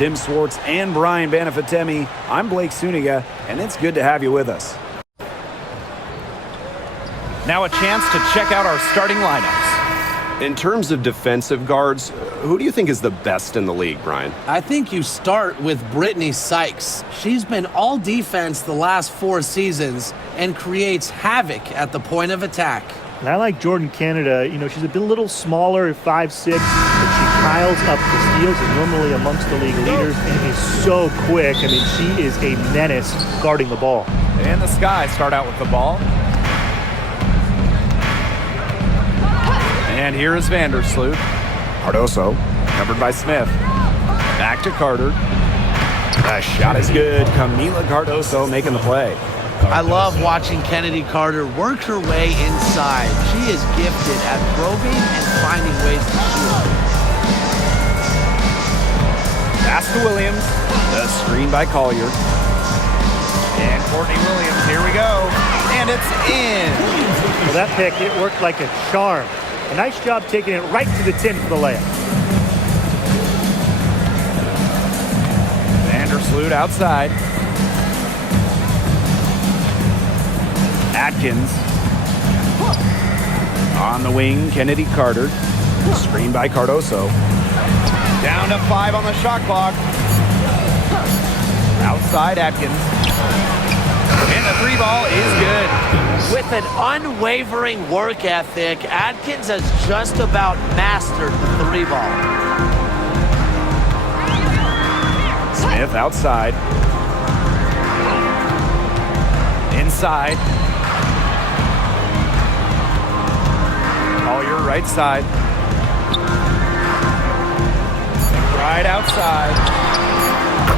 Tim Swartz and Brian Banafitemi, I'm Blake Suniga, and it's good to have you with us. Now a chance to check out our starting lineups. In terms of defensive guards, who do you think is the best in the league, Brian? I think you start with Brittany Sykes. She's been all defense the last 4 seasons and creates havoc at the point of attack. And I like Jordan Canada. You know, she's a little smaller, 5'6", but she piles up the steals, is normally amongst the league leaders, and is so quick. I mean, she is a menace guarding the ball. And the Sky start out with the ball. And here is Vandersloot. Cardoso, covered by Smith. Back to Carter. The shot is good. Camila Cardoso making the play. I love watching Kennedy Carter work her way inside. She is gifted at probing and finding ways to shoot. Pass to Williams. The screen by Collier. And Courtney Williams, here we go. And it's in. Well, that pick, it worked like a charm. A nice job taking it right to the tin for the layup. Vandersloot outside. Atkins. On the wing, Kennedy Carter. Screen by Cardoso. Down to 5 on the shot clock. Outside Atkins. And the 3 ball is good. With an unwavering work ethic, Atkins has just about mastered the 3 ball. Smith outside. Inside. Collier right side. Right outside.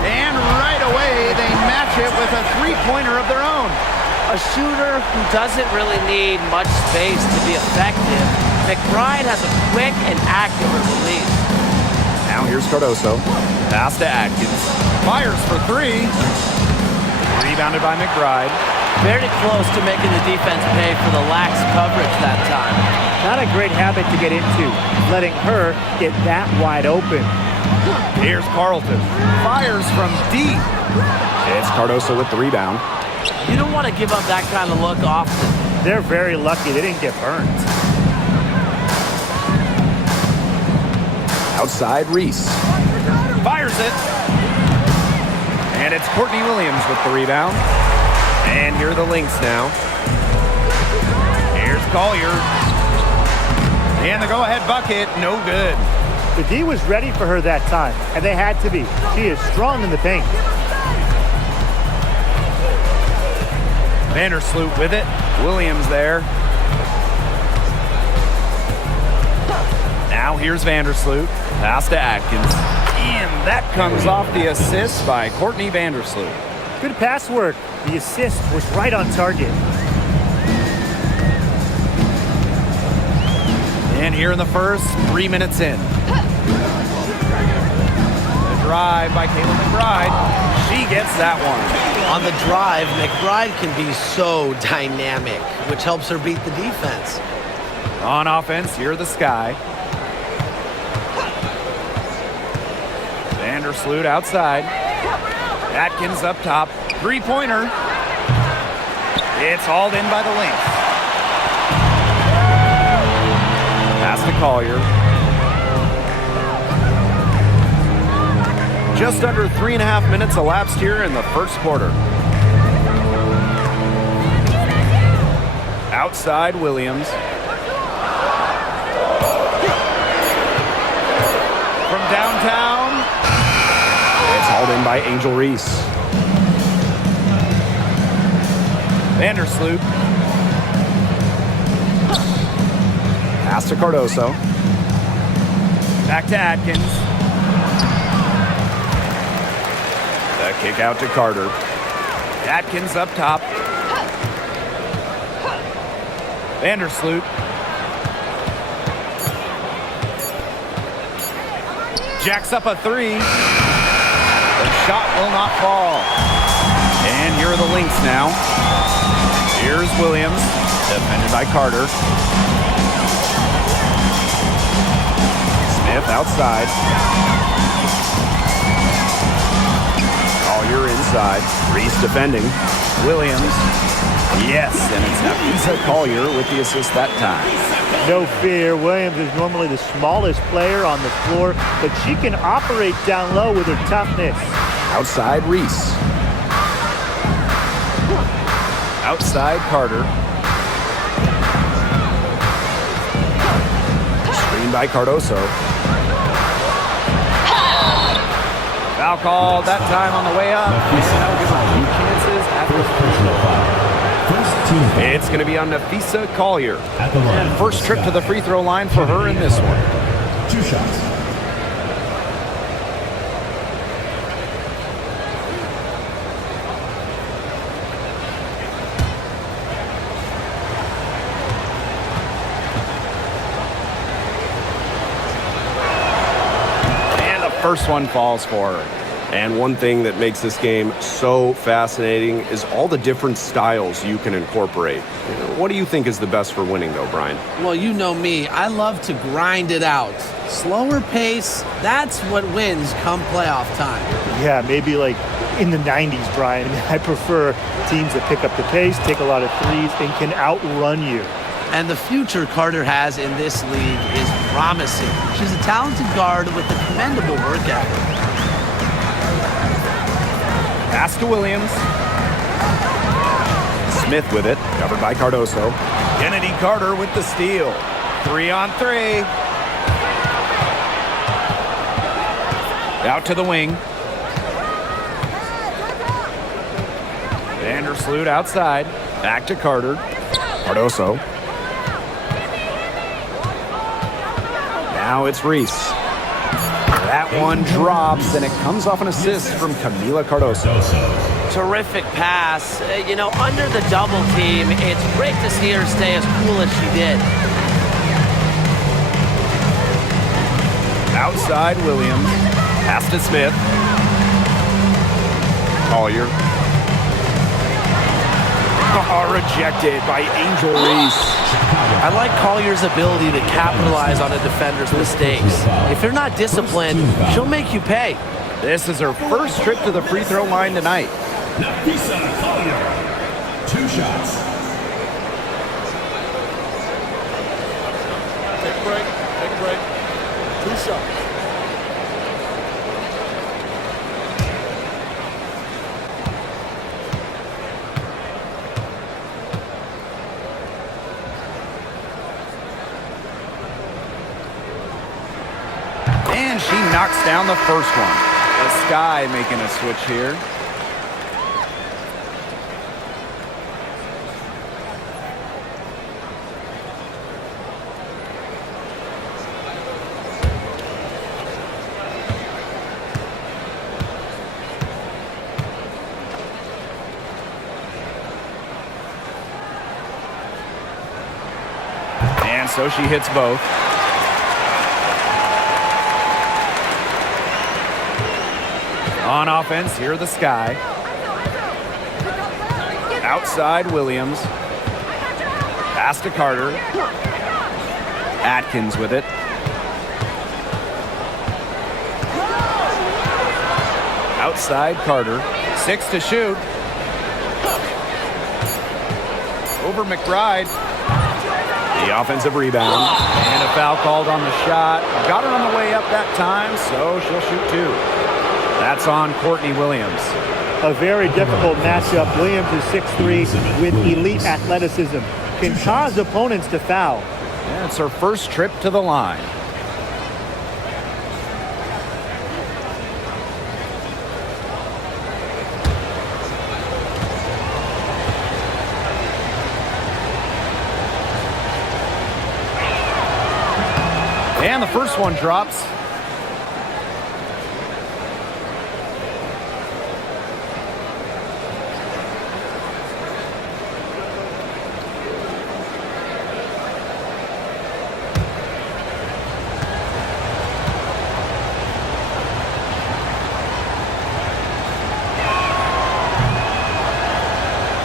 And right away, they match it with a 3-pointer of their own. A shooter who doesn't really need much space to be effective, McBride has a quick and accurate release. Now here's Cardoso. Pass to Atkins. Fires for 3. Rebounded by McBride. Very close to making the defense pay for the lax coverage that time. Not a great habit to get into, letting her get that wide open. Here's Carlton. Fires from deep. It's Cardoso with the rebound. You don't want to give up that kind of look often. They're very lucky they didn't get burned. Outside Reese. Fires it. And it's Courtney Williams with the rebound. And here are the Lynx now. Here's Collier. And the go-ahead bucket, no good. The D was ready for her that time, and they had to be. She is strong in the paint. Vandersloot with it. Williams there. Now here's Vandersloot. Pass to Atkins. And that comes off the assist by Courtney Vandersloot. Good pass work. The assist was right on target. And here in the first, 3 minutes in. The drive by Kayla McBride. She gets that one. On the drive, McBride can be so dynamic, which helps her beat the defense. On offense, here the Sky. Vandersloot outside. Atkins up top. 3-pointer. It's hauled in by the Lynx. Pass to Collier. Just under 3.5 minutes elapsed here in the first quarter. Outside Williams. From downtown. It's hauled in by Angel Reese. Vandersloot. Pass to Cardoso. Back to Atkins. The kick out to Carter. Atkins up top. Vandersloot. Jacks up a 3. The shot will not fall. And here are the Lynx now. Here's Williams, defended by Carter. Smith outside. outside. Reese defending. Williams. Yes, and it's Nafisa Collier with the assist that time. No fear. Williams is normally the smallest player on the floor, but she can operate down low with her toughness. Outside Reese. Outside Carter. Screen by Cardoso. Foul called that time on the way up. And that'll give her 2 chances at the free throw line. It's going to be on Nafisa Collier. And first trip to the free throw line for her in this one. 2 shots. And the first one falls for her. And one thing that makes this game so fascinating is all the different styles you can incorporate. What do you think is the best for winning, though, Brian? Well, you know me. I love to grind it out. Slower pace, that's what wins come playoff time. Yeah, maybe like in the 90s, Brian. I prefer teams that pick up the pace, take a lot of threes, and can outrun you. And the future Carter has in this league is promising. She's a talented guard with a commendable work ethic. Pass to Williams. Smith with it. Covered by Cardoso. Kennedy Carter with the steal. 3-on-3. Out to the wing. Vandersloot outside. Back to Carter. Cardoso. Now it's Reese. That one drops, and it comes off an assist from Camila Cardoso. Terrific pass. Under the double team, it's great to see her stay as cool as she did. Outside Williams. Pass to Smith. Collier. Rejected by Angel Reese. I like Collier's ability to capitalize on a defender's mistakes. If you're not disciplined, she'll make you pay. This is her first trip to the free throw line tonight. Nafisa Collier. 2 shots. Take a break. 2 shots. And she knocks down the first one. The Sky making a switch here. And so she hits both. On offense, here the Sky. Outside Williams. Pass to Carter. Atkins with it. Outside Carter. 6 to shoot. Over McBride. The offensive rebound. And a foul called on the shot. Got her on the way up that time, so she'll shoot 2. That's on Courtney Williams. A very difficult matchup. Williams is 6'3" with elite athleticism. Can cause opponents to foul. Yeah, it's her first trip to the line. And the first one drops.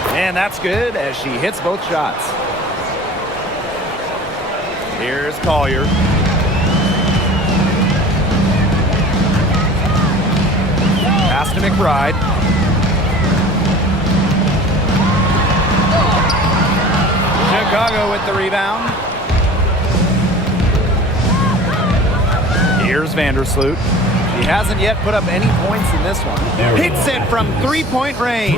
And that's good as she hits both shots. Here's Collier. Pass to McBride. Chicago with the rebound. Here's Vandersloot. He hasn't yet put up any points in this one. Hits it from three-point range.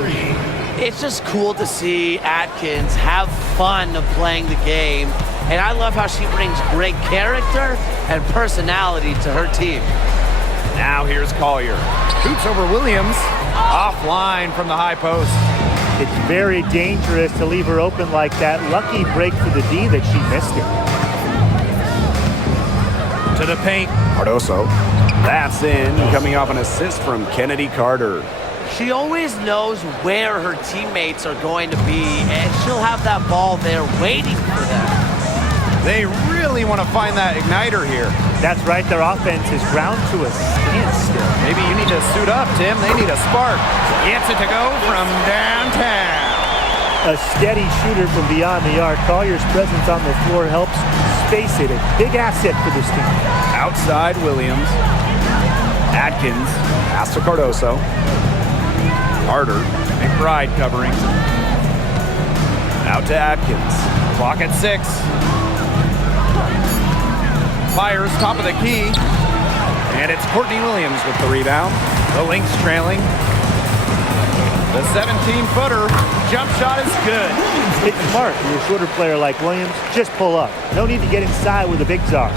It's just cool to see Atkins have fun playing the game. And I love how she brings great character and personality to her team. Now here's Collier. Shoots over Williams. Offline from the high post. It's very dangerous to leave her open like that. Lucky break for the D that she missed it. To the paint. Cardoso. That's in, coming off an assist from Kennedy Carter. She always knows where her teammates are going to be, and she'll have that ball there waiting for them. They really want to find that igniter here. That's right, their offense is ground to a standstill. Maybe you need to suit up, Tim. They need a spark. Gets it to go from downtown. A steady shooter from beyond the arc. Collier's presence on the floor helps space it. A big asset for this team. Outside Williams. Atkins. Pass to Cardoso. Carter. McBride covering. Out to Atkins. Clock at 6. Fires top of the key. And it's Courtney Williams with the rebound. The Lynx trailing. The 17-footer. Jump shot is good. It's smart. You're a shorter player like Williams. Just pull up. No need to get inside where the bigs are.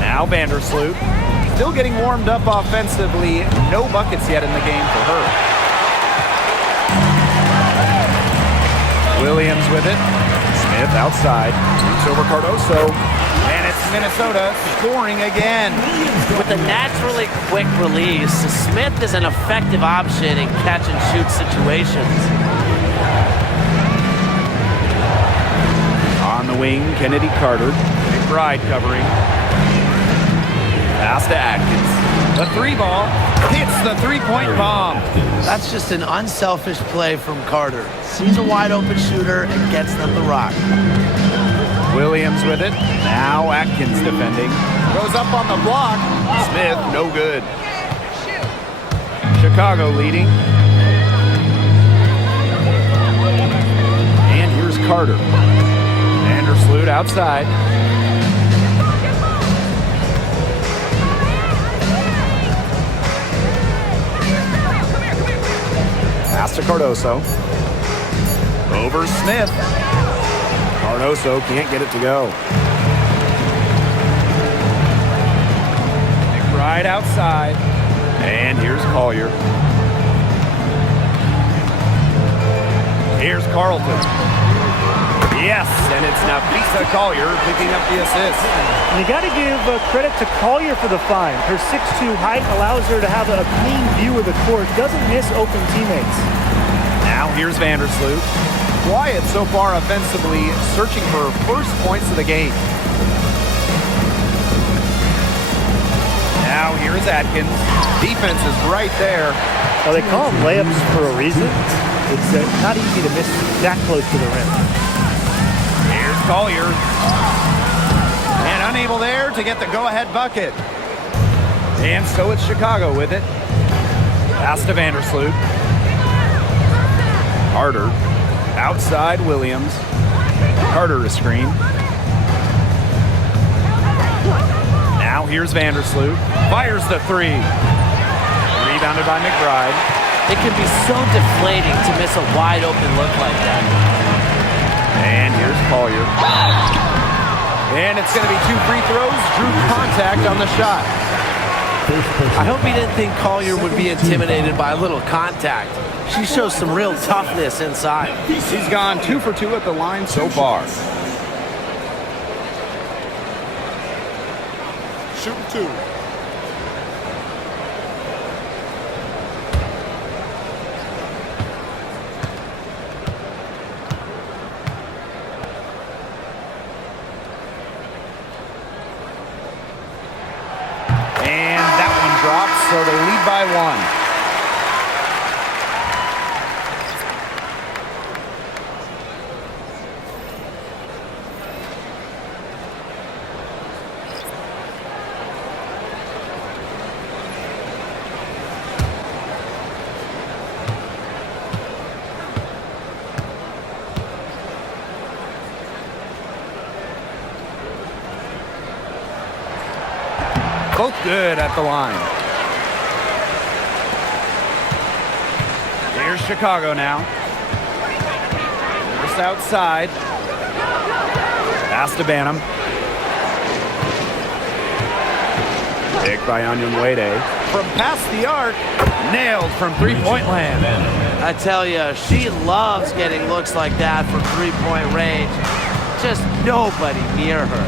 Now Vandersloot. Still getting warmed up offensively. No buckets yet in the game for her. Williams with it. Smith outside. Shoots over Cardoso. And it's Minnesota scoring again. With a naturally quick release, Smith is an effective option in catch-and-shoot situations. On the wing, Kennedy Carter. McBride covering. Pass to Atkins. The 3-ball hits the 3-point bomb. That's just an unselfish play from Carter. Sees a wide-open shooter and gets them the rock. Williams with it. Now Atkins defending. Goes up on the block. Smith, no good. Chicago leading. And here's Carter. Vandersloot outside. Pass to Cardoso. Over Smith. Cardoso can't get it to go. McBride outside. And here's Collier. Here's Carlton. Yes, and it's Nafisa Collier picking up the assist. And you got to give credit to Collier for the find. Her 6'2" height allows her to have a clean view of the court. Doesn't miss open teammates. Now here's Vandersloot. Quiet so far offensively, searching for first points of the game. Now here's Atkins. Defense is right there. Well, they call them layups for a reason. It's not easy to miss that close to the rim. Here's Collier. And unable there to get the go-ahead bucket. And so it's Chicago with it. Pass to Vandersloot. Carter. Outside Williams. Carter a screen. Now here's Vandersloot. Fires the 3. Rebounded by McBride. It can be so deflating to miss a wide open look like that. And here's Collier. And it's going to be 2 free throws. Drew contact on the shot. I hope he didn't think Collier would be intimidated by a little contact. She shows some real toughness inside. She's gone 2 for 2 at the line so far. Shooting 2. And that one drops, so they lead by 1. Both good at the line. Here's Chicago now. Just outside. Pass to Banham. Picked by Onyenwere. From past the arc. Nailed from three-point land. I tell you, she loves getting looks like that from three-point range. Just nobody near her.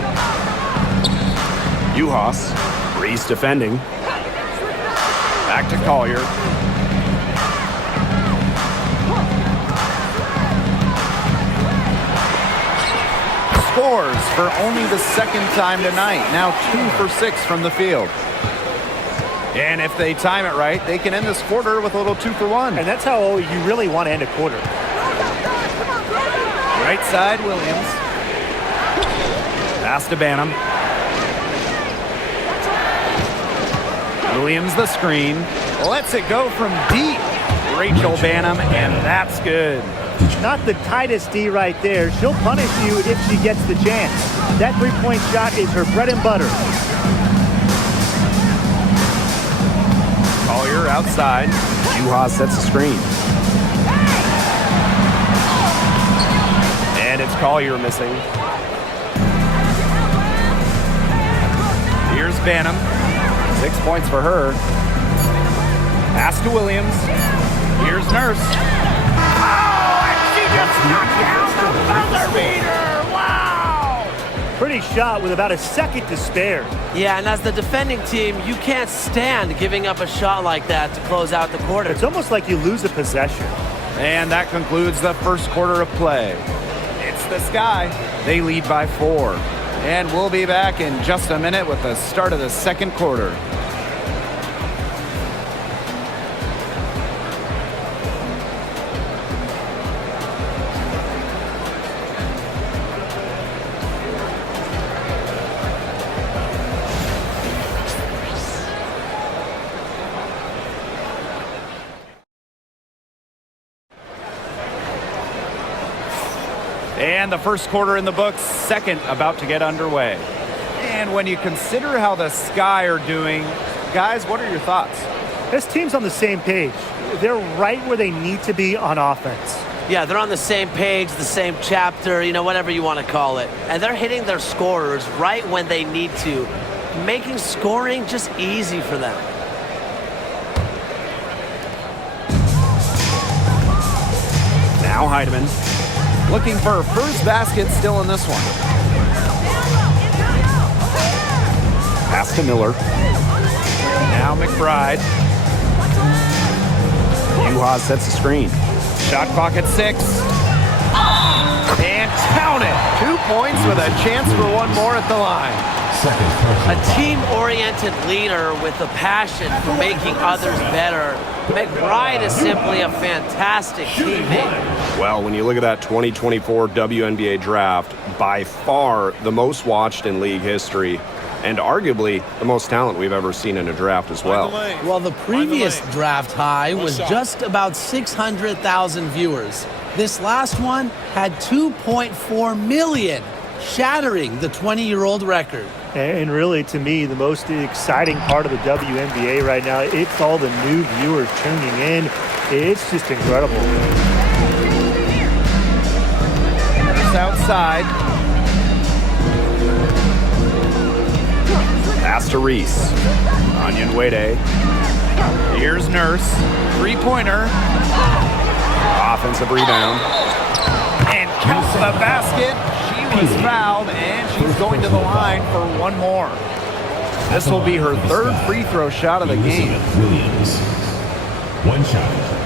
Juhas. Reese defending. Back to Collier. Scores for only the second time tonight. Now 2 for 6 from the field. And if they time it right, they can end this quarter with a little 2 for 1. And that's how you really want to end a quarter. Right side, Williams. Pass to Banham. Williams the screen. Lets it go from deep. Rachel Banham, and that's good. Not the tightest D right there. She'll punish you if she gets the chance. That three-point shot is her bread and butter. Collier outside. Juhas sets the screen. And it's Collier missing. Here's Banham. 6 points for her. Pass to Williams. Here's Nurse. Oh, and she just knocked down the buzzer beater. Wow! Pretty shot with about a second to spare. Yeah, and as the defending team, you can't stand giving up a shot like that to close out the quarter. It's almost like you lose a possession. And that concludes the first quarter of play. It's the Sky. They lead by 4. And we'll be back in just a minute with the start of the second quarter. And the first quarter in the books, second about to get underway. And when you consider how the Sky are doing, guys, what are your thoughts? This team's on the same page. They're right where they need to be on offense. Yeah, they're on the same page, the same chapter, whatever you want to call it. And they're hitting their scorers right when they need to, making scoring just easy for them. Now Heidemann. Looking for her first basket still in this one. Pass to Miller. Now McBride. Juhas sets the screen. Shot clock at 6. And count it. 2 points with a chance for one more at the line. A team-oriented leader with a passion for making others better. McBride is simply a fantastic teammate. Well, when you look at that 2024 WNBA draft, by far the most watched in league history, and arguably the most talent we've ever seen in a draft as well. Well, the previous draft high was just about 600,000 viewers. This last one had 2.4 million, shattering the 20-year-old record. And really, to me, the most exciting part of the WNBA right now, it's all the new viewers tuning in. It's just incredible. Just outside. Pass to Reese. Onyenwere. Here's Nurse. Three-pointer. Offensive rebound. And counts the basket. She was fouled, and she's going to the line for one more. This will be her third free throw shot of the game. Williams. One shot.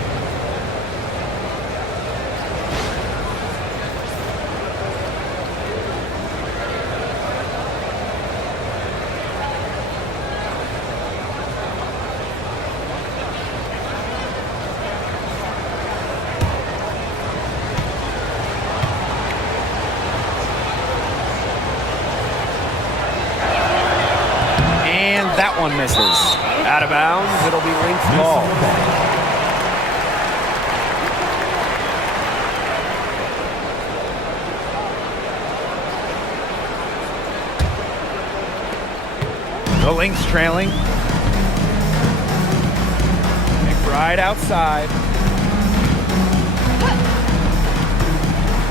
That one misses. Out of bounds. It'll be Lynx ball. The Lynx trailing. McBride outside.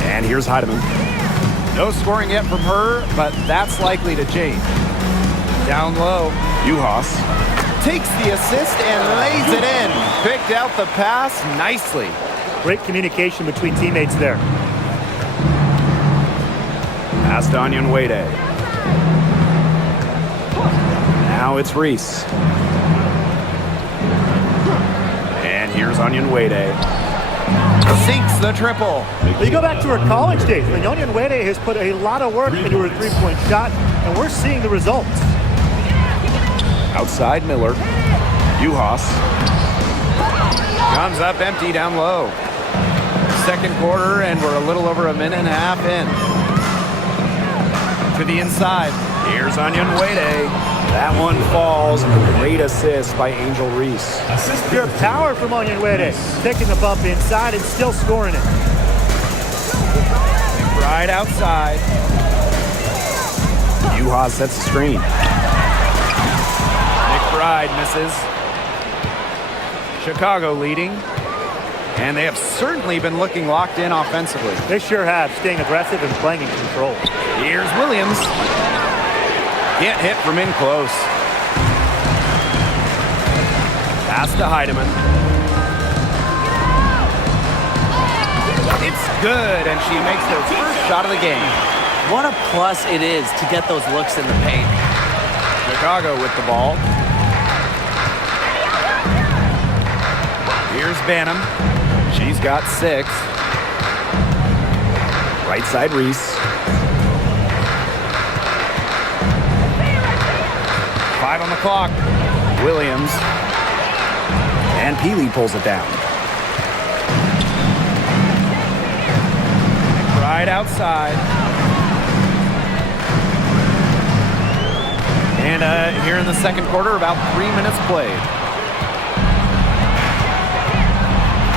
And here's Heidemann. No scoring yet from her, but that's likely to change. Down low. Juhas. Takes the assist and lays it in. Picked out the pass nicely. Great communication between teammates there. Pass to Onyenwere. Now it's Reese. And here's Onyenwere. Sinks the triple. But you go back to her college days. Onyenwere has put a lot of work into her three-point shot, and we're seeing the results. Outside Miller. Juhas. Comes up empty down low. Second quarter, and we're a little over a minute and a half in. To the inside. Here's Onyenwere. That one falls. Great assist by Angel Reese. Pure power from Onyenwere. Taking the bump inside and still scoring it. Right outside. Juhas sets the screen. McBride misses. Chicago leading. And they have certainly been looking locked in offensively. They sure have, staying aggressive and playing in control. Here's Williams. Can't hit from in close. Pass to Heidemann. It's good, and she makes her first shot of the game. What a plus it is to get those looks in the paint. Chicago with the ball. Here's Banham. She's got 6. Right side Reese. 5 on the clock. Williams. And Peely pulls it down. Right outside. And here in the second quarter, about 3 minutes played.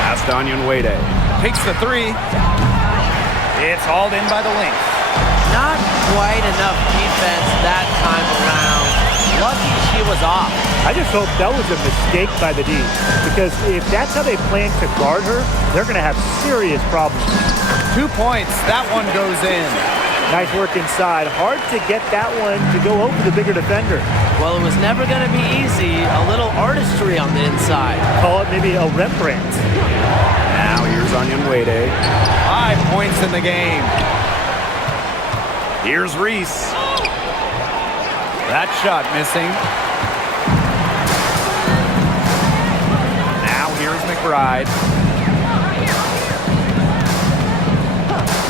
Pass to Onyenwere. Takes the 3. It's hauled in by the Lynx. Not quite enough defense that time around. Lucky she was off. I just hope that was a mistake by the D, because if that's how they plan to guard her, they're going to have serious problems. 2 points. That one goes in. Nice work inside. Hard to get that one to go over the bigger defender. Well, it was never going to be easy. A little artistry on the inside. Call it maybe a Rembrandt. Now here's Onyenwere. 5 points in the game. Here's Reese. That shot missing. Now here's McBride.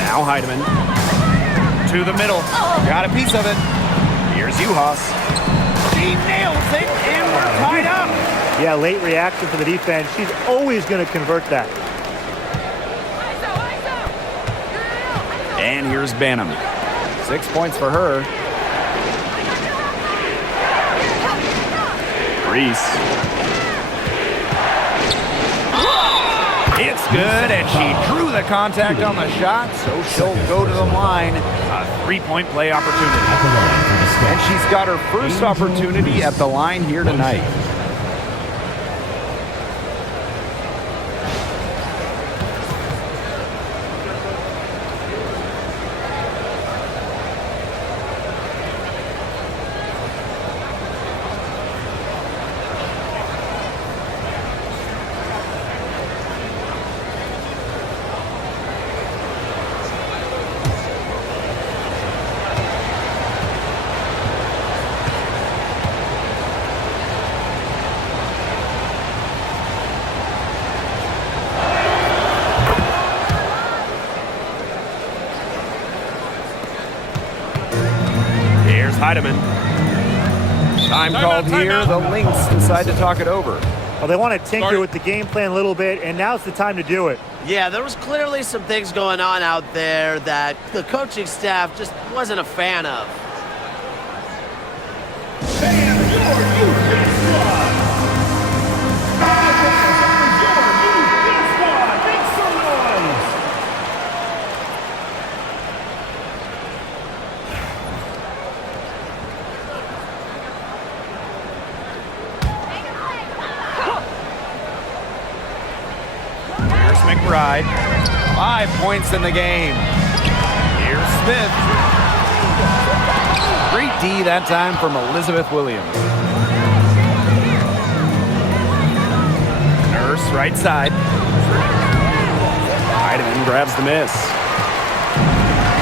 Now Heidemann. To the middle. Got a piece of it. Here's Juhas. She nails it, and we're tied up. Yeah, late reaction for the defense. She's always going to convert that. And here's Banham. 6 points for her. Reese. It's good, and she drew the contact on the shot, so she'll go to the line. A 3-point play opportunity. And she's got her first opportunity at the line here tonight. Heidemann. Time called here. The Lynx decide to talk it over. Well, they want to tinker with the game plan a little bit, and now's the time to do it. Yeah, there was clearly some things going on out there that the coaching staff just wasn't a fan of. McBride. 5 points in the game. Here's Smith. Great D that time from Elizabeth Williams. Nurse, right side. Heidemann grabs the miss.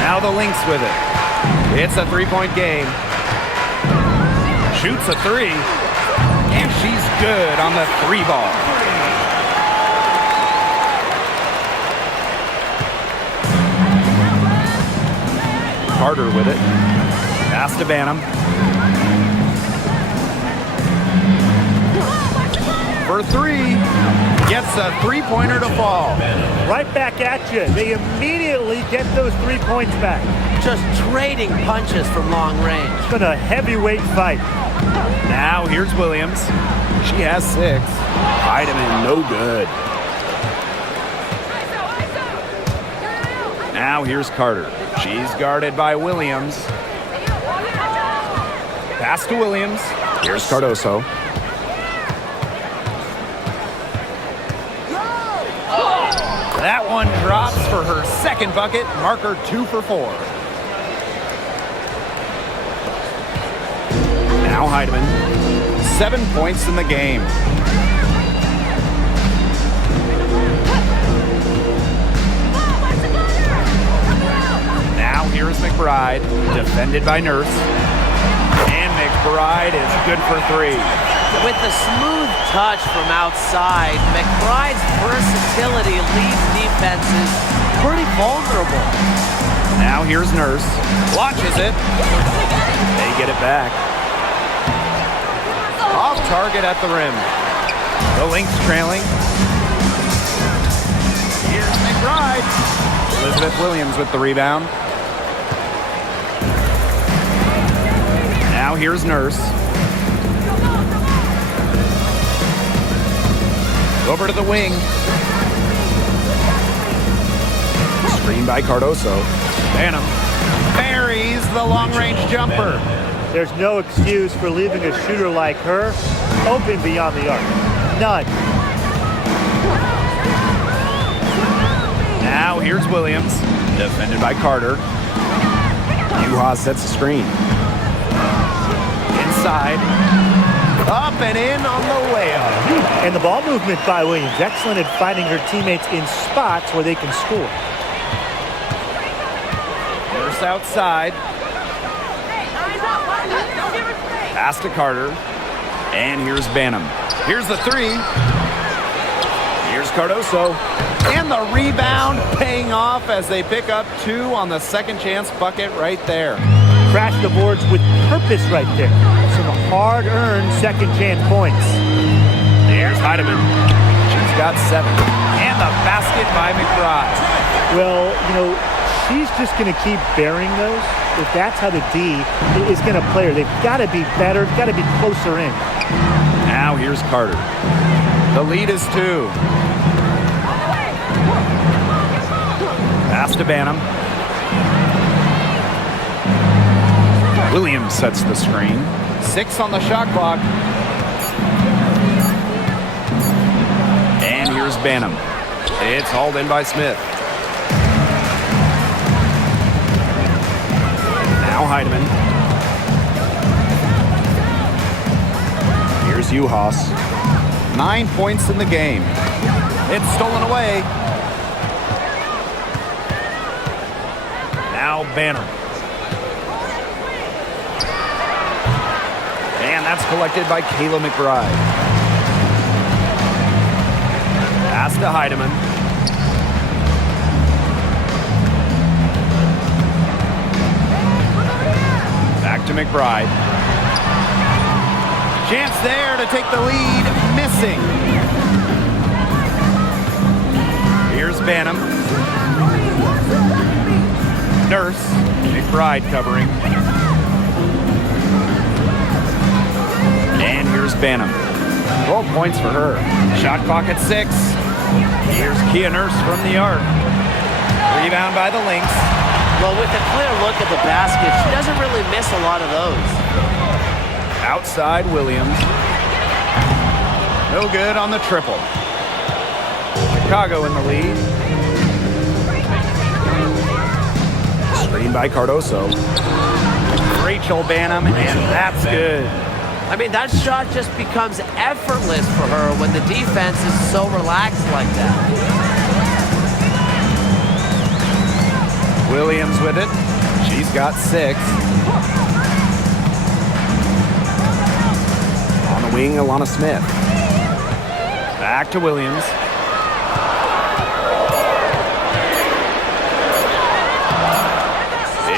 Now the Lynx with it. It's a three-point game. Shoots a three. And she's good on the three ball. Carter with it. Pass to Banham. For three. Gets a three-pointer to fall. Right back at you. They immediately get those 3 points back. Just trading punches from long range. It's been a heavyweight fight. Now here's Williams. She has 6. Heidemann, no good. Now here's Carter. She's guarded by Williams. Pass to Williams. Here's Cardoso. That one drops for her second bucket. Marker 2 for 4. Now Heidemann. 7 points in the game. Now here's McBride. Defended by Nurse. And McBride is good for 3. With the smooth touch from outside, McBride's versatility leaves defenses pretty vulnerable. Now here's Nurse. Launches it. They get it back. Off target at the rim. The Lynx trailing. Here's McBride. Elizabeth Williams with the rebound. Now here's Nurse. Over to the wing. Screen by Cardoso. Banham buries the long-range jumper. There's no excuse for leaving a shooter like her open beyond the arc. None. Now here's Williams. Defended by Carter. Juha sets the screen. Inside. Up and in on the way up. And the ball movement by Williams. Excellent at finding her teammates in spots where they can score. Nurse outside. Pass to Carter. And here's Banham. Here's the three. Here's Cardoso. And the rebound paying off as they pick up 2 on the second chance bucket right there. Crash the boards with purpose right there. Some hard-earned second chance points. Here's Heidemann. She's got 7. And the basket by McBride. Well, she's just going to keep bearing those. If that's how the D is going to play her, they've got to be better, got to be closer in. Now here's Carter. The lead is 2. Pass to Banham. Williams sets the screen. 6 on the shot clock. And here's Banham. It's hauled in by Smith. Now Heidemann. Here's Juhas. 9 points in the game. It's stolen away. Now Banham. And that's collected by Kayla McBride. Pass to Heidemann. Back to McBride. Chance there to take the lead. Missing. Here's Banham. Nurse. McBride covering. And here's Banham. 12 points for her. Shot clock at 6. Here's Kia Nurse from the arc. Rebound by the Lynx. Well, with a clear look at the basket, she doesn't really miss a lot of those. Outside Williams. No good on the triple. Chicago in the lead. Screen by Cardoso. Rachel Banham, and that's good. I mean, that shot just becomes effortless for her when the defense is so relaxed like that. Williams with it. She's got 6. On the wing, Alana Smith. Back to Williams.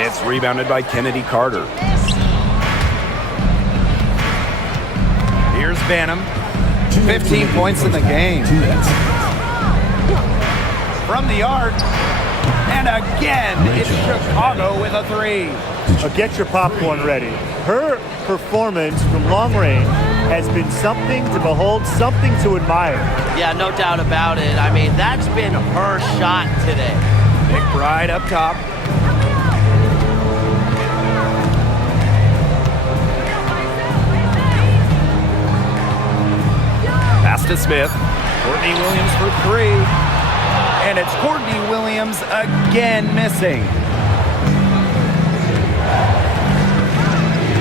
It's rebounded by Kennedy Carter. Here's Banham. 15 points in the game. From the arc. And again, it's Chicago with a 3. Get your popcorn ready. Her performance from long range has been something to behold, something to admire. Yeah, no doubt about it. I mean, that's been her shot today. McBride up top. Pass to Smith. Courtney Williams for 3. And it's Courtney Williams again missing.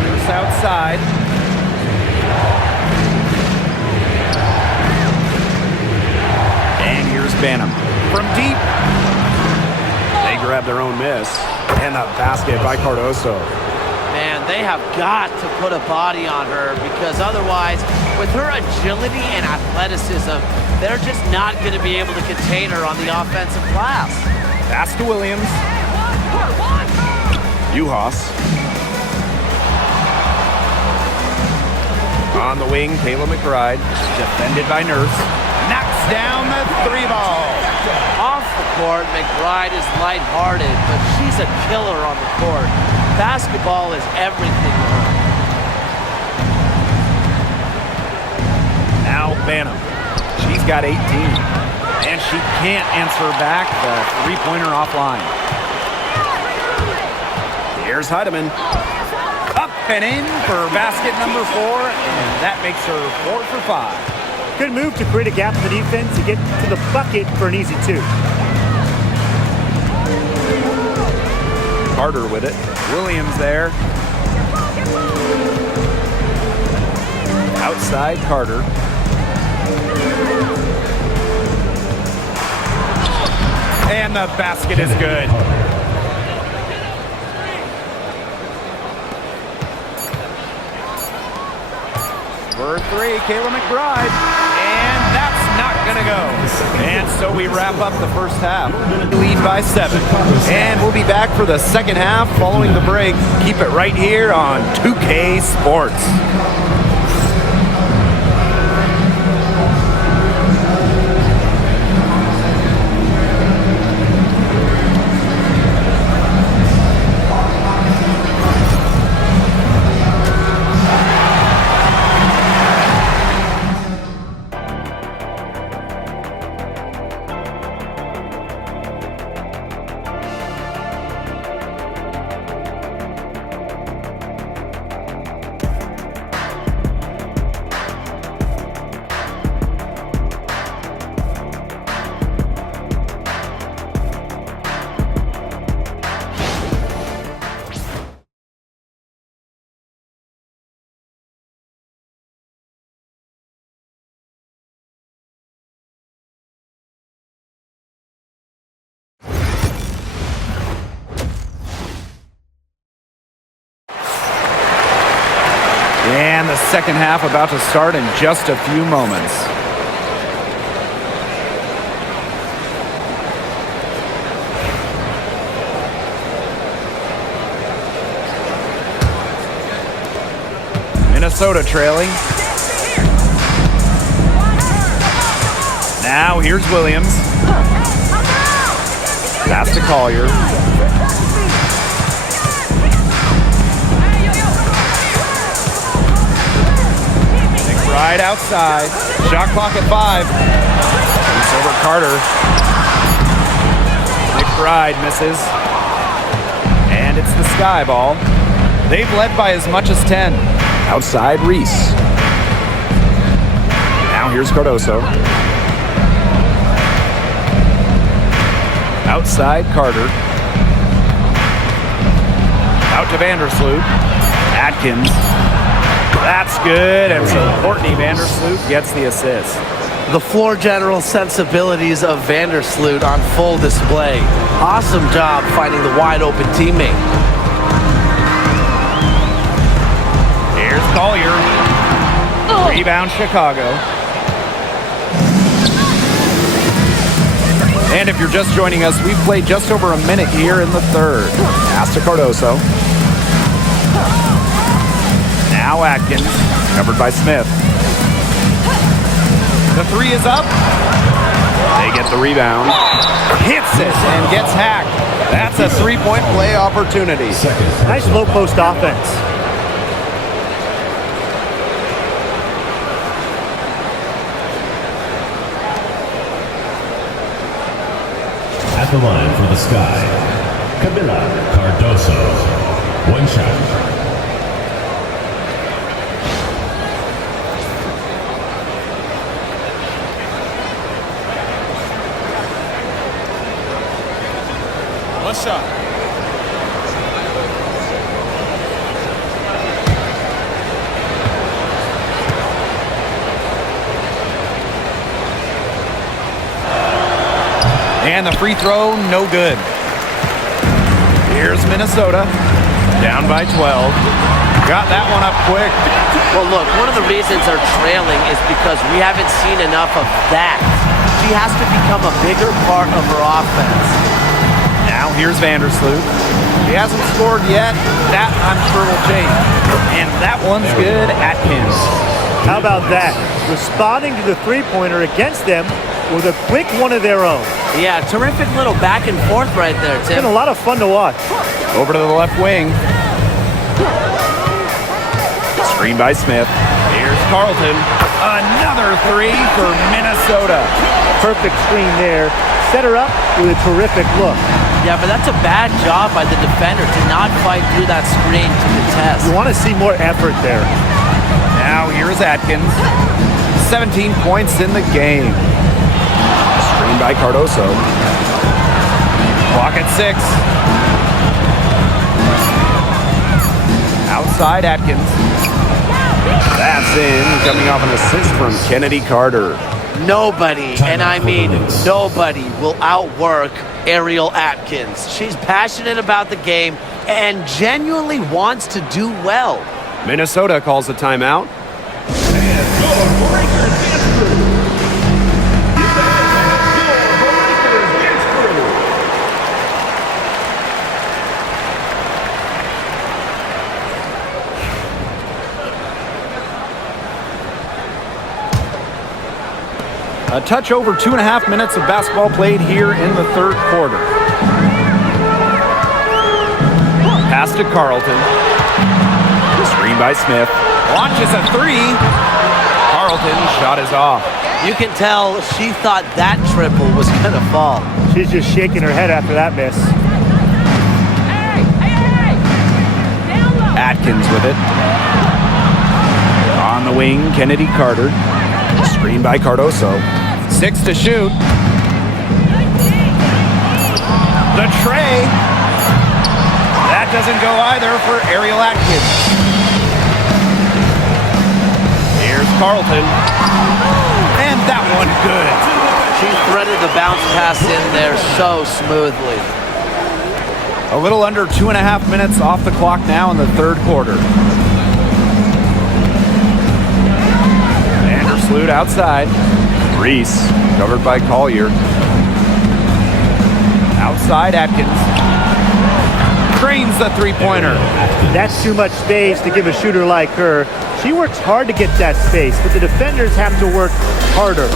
First outside. And here's Banham. From deep. They grab their own miss. And the basket by Cardoso. Man, they have got to put a body on her because otherwise, with her agility and athleticism, they're just not going to be able to contain her on the offensive glass. Pass to Williams. Juhas. On the wing, Kayla McBride. Defended by Nurse. Knocks down the 3 ball. Off the court, McBride is lighthearted, but she's a killer on the court. Basketball is everything to her. Now Banham. She's got 18. And she can't answer back the 3-pointer offline. Here's Heidemann. Up and in for basket number 4, and that makes her 4 for 5. Good move to create a gap in the defense to get to the bucket for an easy 2. Carter with it. Williams there. Outside Carter. And the basket is good. For 3, Kayla McBride. And that's not going to go. And so we wrap up the first half. Lead by 7. And we'll be back for the second half following the break. Keep it right here on 2K Sports. And the second half about to start in just a few moments. Minnesota trailing. Now here's Williams. Pass to Collier. Right outside. Shot clock at 5. It's over Carter. McBride misses. And it's the Sky ball. They've led by as much as 10. Outside Reese. Now here's Cardoso. Outside Carter. Out to Vandersloot. Atkins. That's good. And so Courtney Vandersloot gets the assist. The floor general sensibilities of Vandersloot on full display. Awesome job finding the wide open teammate. Here's Collier. Rebound Chicago. And if you're just joining us, we've played just over a minute here in the third. Pass to Cardoso. Now Atkins, covered by Smith. The three is up. They get the rebound. Hits it and gets hacked. That's a three-point play opportunity. Nice low post offense. At the line for the Sky, Camila Cardoso. One shot. One shot. And the free throw, no good. Here's Minnesota, down by 12. Got that one up quick. Well, look, one of the reasons they're trailing is because we haven't seen enough of that. She has to become a bigger part of her offense. Now here's Vandersloot. He hasn't scored yet. That, I'm sure, will change. And that one's good. Atkins. How about that? Responding to the three-pointer against them with a quick one of their own. Yeah, terrific little back and forth right there, It's Tim. been a lot of fun to watch. Over to the left wing. Screen by Smith. Here's Carlton. Another three for Minnesota. Perfect screen there. Set her up with a terrific look. Yeah, but that's a bad job by the defender to not fight through that screen to contest. You want to see more effort there. Now here's Atkins. 17 points in the game. Screen by Cardoso. Clock at 6. Outside Atkins. That's in, coming off an assist from Kennedy Carter. Nobody, and I mean nobody, will outwork Ariel Atkins. She's passionate about the game and genuinely wants to do well. Minnesota calls a timeout. A touch over 2.5 minutes of basketball played here in the third quarter. Pass to Carlton. Screen by Smith. Launches a three. Carlton's shot is off. You can tell she thought that triple was going to fall. She's just shaking her head after that miss. Atkins with it. On the wing, Kennedy Carter. Screen by Cardoso. 6 to shoot. The tray. That doesn't go either for Ariel Atkins. Here's Carlton. And that one good. She threaded the bounce pass in there so smoothly. A little under 2.5 minutes off the clock now in the third quarter. Vandersloot outside. Reese, covered by Collier. Outside Atkins. Drains the three-pointer. That's too much space to give a shooter like her. She works hard to get that space, but the defenders have to work harder.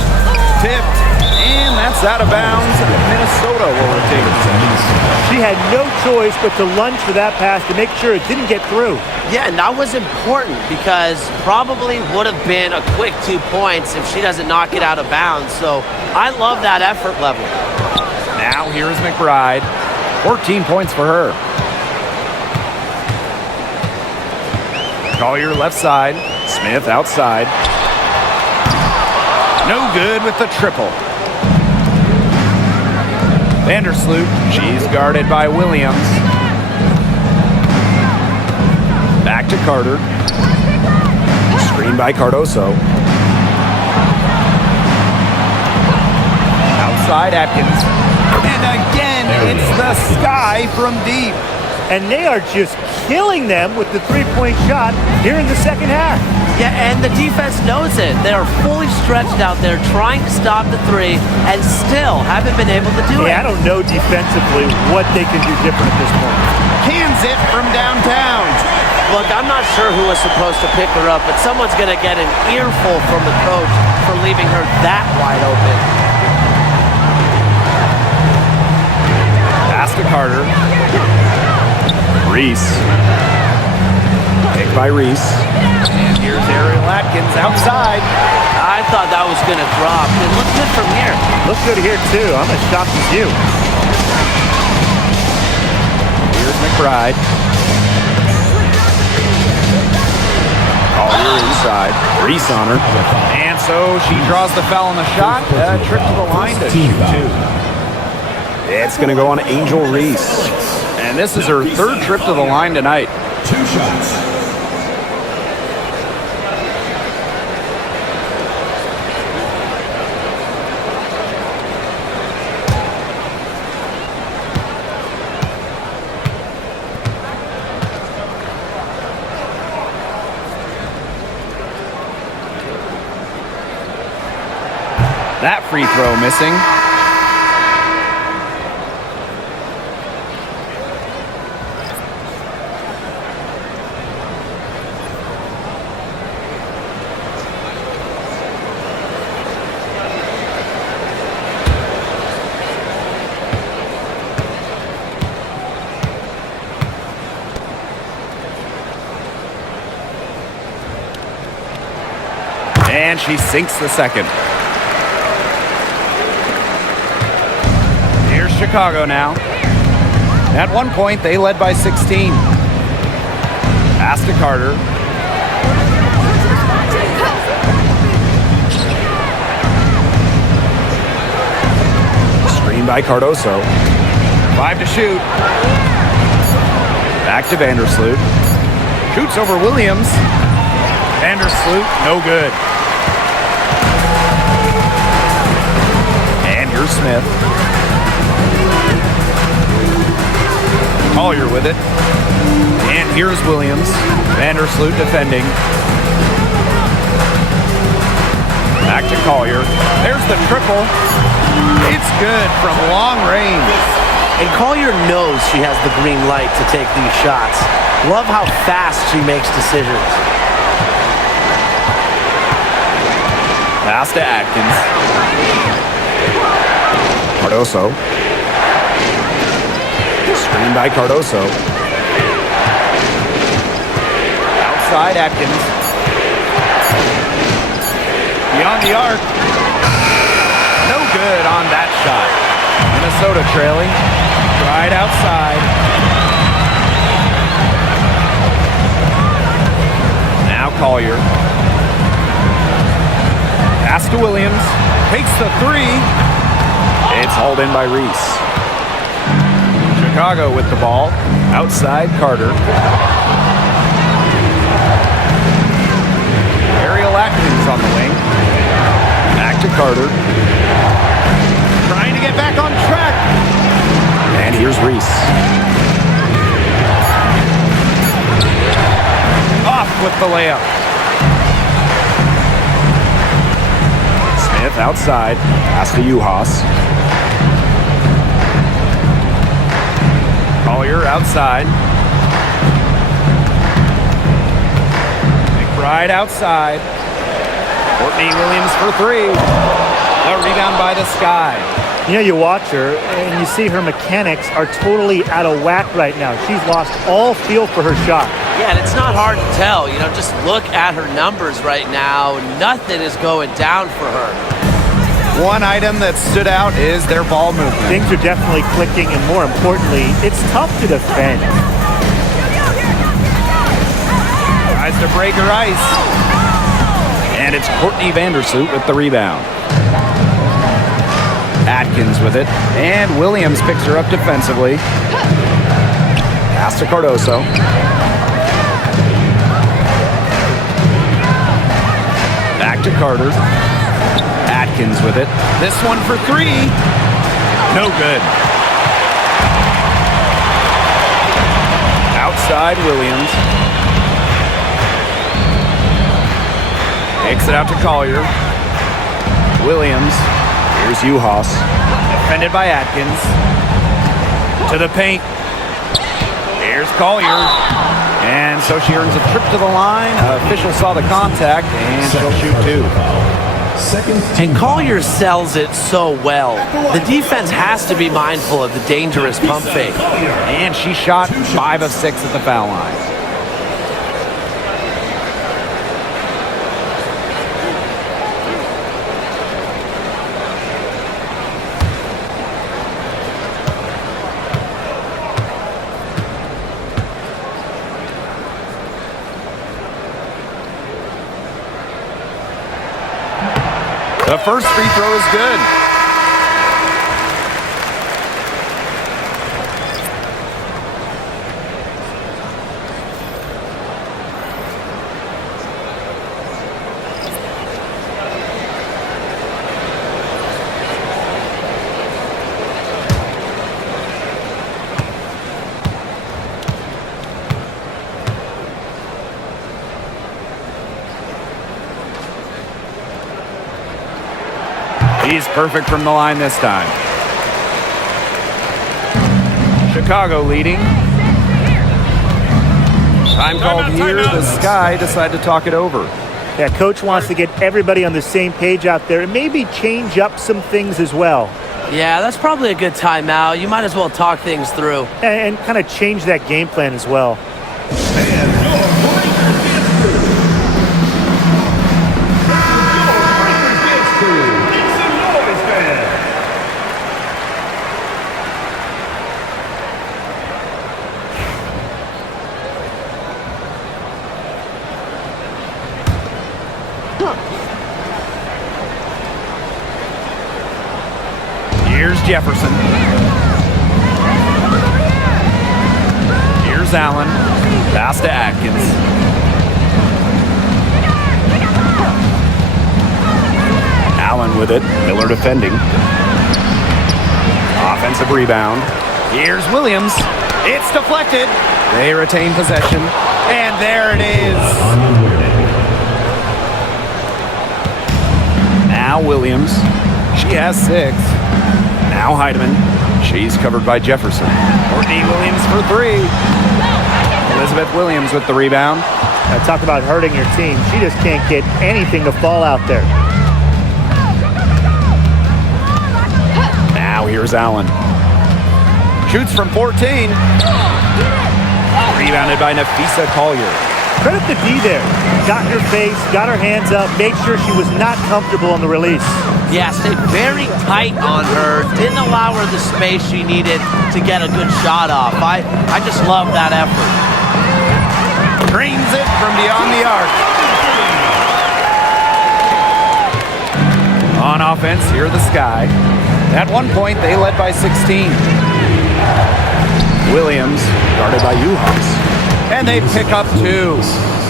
Tipped, and that's out of bounds. Minnesota will retain it. She had no choice but to lunge for that pass to make sure it didn't get through. Yeah, and that was important because probably would have been a quick 2 points if she doesn't knock it out of bounds. So I love that effort level. Now here's McBride. 14 points for her. Collier left side. Smith outside. No good with the triple. Vandersloot, she's guarded by Williams. Back to Carter. Screen by Cardoso. Outside Atkins. And again, it's the Sky from deep. And they are just killing them with the three-point shot here in the second half. Yeah, and the defense knows it. They are fully stretched out there trying to stop the three and still haven't been able to do it. I don't know defensively what they can do different at this point. Cans it from downtown. Look, I'm not sure who was supposed to pick her up, but someone's going to get an earful from the coach for leaving her that wide open. Pass to Carter. Reese. Picked by Reese. And here's Ariel Atkins outside. I thought that was going to drop. It looked good from here. Looks good here, too. I'm as shocked as you. Here's McBride. Collier inside. Reese on her. And so she draws the foul on the shot. Trip to the line to shoot two. It's going to go on Angel Reese. And this is her third trip to the line tonight. 2 shots. That free throw missing. And she sinks the second. Here's Chicago now. At one point, they led by 16. Pass to Carter. Screen by Cardoso. 5 to shoot. Back to Vandersloot. Shoots over Williams. Vandersloot, no good. And here's Smith. Collier with it. And here's Williams. Vandersloot defending. Back to Collier. There's the triple. It's good from long range. And Collier knows she has the green light to take these shots. Love how fast she makes decisions. Pass to Atkins. Cardoso. Screen by Cardoso. Outside Atkins. Beyond the arc. No good on that shot. Minnesota trailing. Right outside. Now Collier. Pass to Williams. Takes the three. It's hauled in by Reese. Chicago with the ball. Outside Carter. Ariel Atkins on the wing. Back to Carter. Trying to get back on track. And here's Reese. Off with the layup. Smith outside. Pass to Uhas. Collier outside. McBride outside. Courtney Williams for three. A rebound by the Sky. You know, you watch her and you see her mechanics are totally out of whack right now. She's lost all feel for her shot. Yeah, and it's not hard to tell. You know, just look at her numbers right now. Nothing is going down for her. One item that stood out is their ball movement. Things are definitely clicking, and more importantly, it's tough to defend. Tries to break her ice. And it's Courtney Vandersloot with the rebound. Atkins with it. And Williams picks her up defensively. Pass to Cardoso. Back to Carter. Atkins with it. This one for three. No good. Outside Williams. Takes it out to Collier. Williams. Here's Uhas. Defended by Atkins. To the paint. Here's Collier. And so she earns a trip to the line. Official saw the contact, and she'll shoot two. And Collier sells it so well. The defense has to be mindful of the dangerous pump fake. And she shot 5 of 6 at the foul line. The first free throw is good. He's perfect from the line this time. Chicago leading. Time called here. The Sky decide to talk it over. Yeah, coach wants to get everybody on the same page out there and maybe change up some things as well. Yeah, that's probably a good timeout. You might as well talk things through. And kind of change that game plan as well. Here's Jefferson. Here's Allen. Pass to Atkins. Allen with it. Miller defending. Offensive rebound. Here's Williams. It's deflected. They retain possession. And there it is. Now Williams. She has 6. Now Heidemann. She's covered by Jefferson. Courtney Williams for 3. Elizabeth Williams with the rebound. Talk about hurting your team. She just can't get anything to fall out there. Now here's Allen. Shoots from 14. Rebounded by Nafisa Collier. Credit the D there. Got in her face, got her hands up, made sure she was not comfortable on the release. Yeah, stayed very tight on her. Didn't allow her the space she needed to get a good shot off. I just love that effort. Drains it from beyond the arc. On offense, here the Sky. At one point, they led by 16. Williams, guarded by Uhas. And they pick up 2.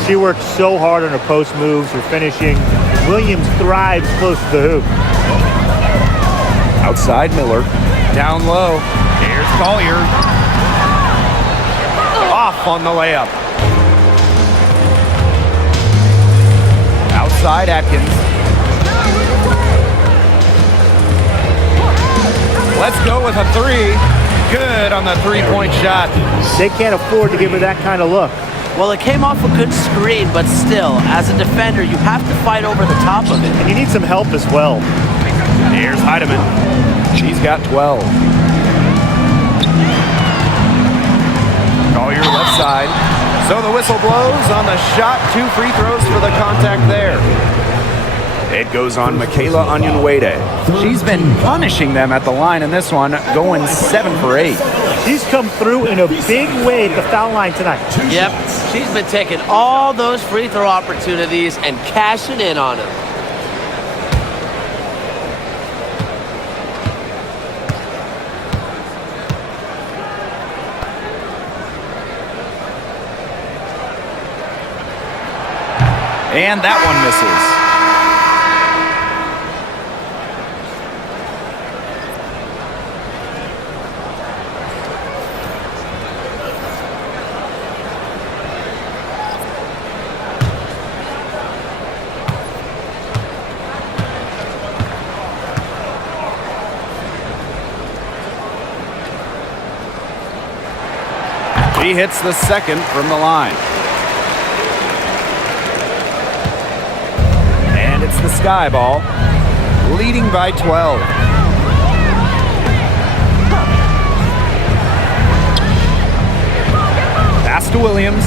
She worked so hard on her post moves, her finishing. Williams thrives close to the hoop. Outside Miller. Down low. Here's Collier. Off on the layup. Outside Atkins. Let's go with a 3. Good on the three-point shot. They can't afford to give her that kind of look. Well, it came off a good screen, but still, as a defender, you have to fight over the top of it. And you need some help as well. Here's Heidemann. She's got 12. Collier left side. So the whistle blows on the shot. 2 free throws for the contact there. It goes on Michaela Onyenwede. She's been punishing them at the line in this one, going 7 for 8. She's come through in a big way at the foul line tonight. Yep, she's been taking all those free throw opportunities and cashing in on them. And that one misses. He hits the second from the line. And it's the Sky Ball, leading by 12. Pass to Williams.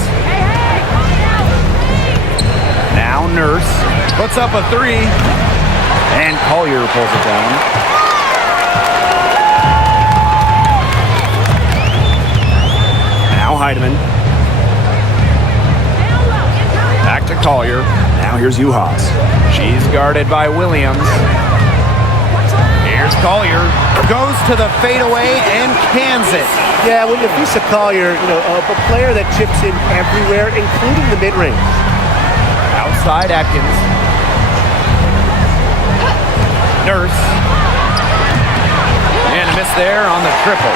Now Nurse puts up a three, and Collier pulls it down. Heidemann. Back to Collier. Now here's Juhas. She's guarded by Williams. Here's Collier. Goes to the fadeaway and cans it. Yeah, when Nafisa Collier, a player that chips in everywhere, including the mid-range. Outside Atkins. Nurse. And a miss there on the triple.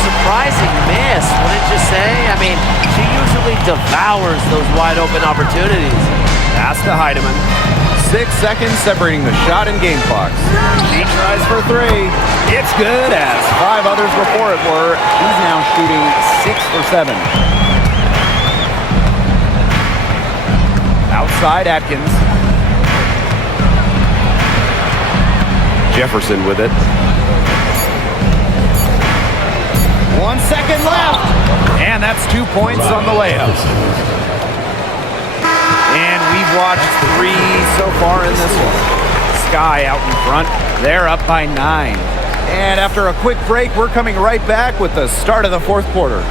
Surprising miss, wouldn't you say? I mean, she usually devours those wide open opportunities. Pass to Heidemann. 6 seconds separating the shot and game clocks. She tries for three. It's good, as 5 others before it were. She's now shooting 6 for 7. Outside Atkins. Jefferson with it. 1 second left. And that's 2 points on the layup. And we've watched 3 so far in this one. Sky out in front. They're up by 9. And after a quick break, we're coming right back with the start of the fourth quarter.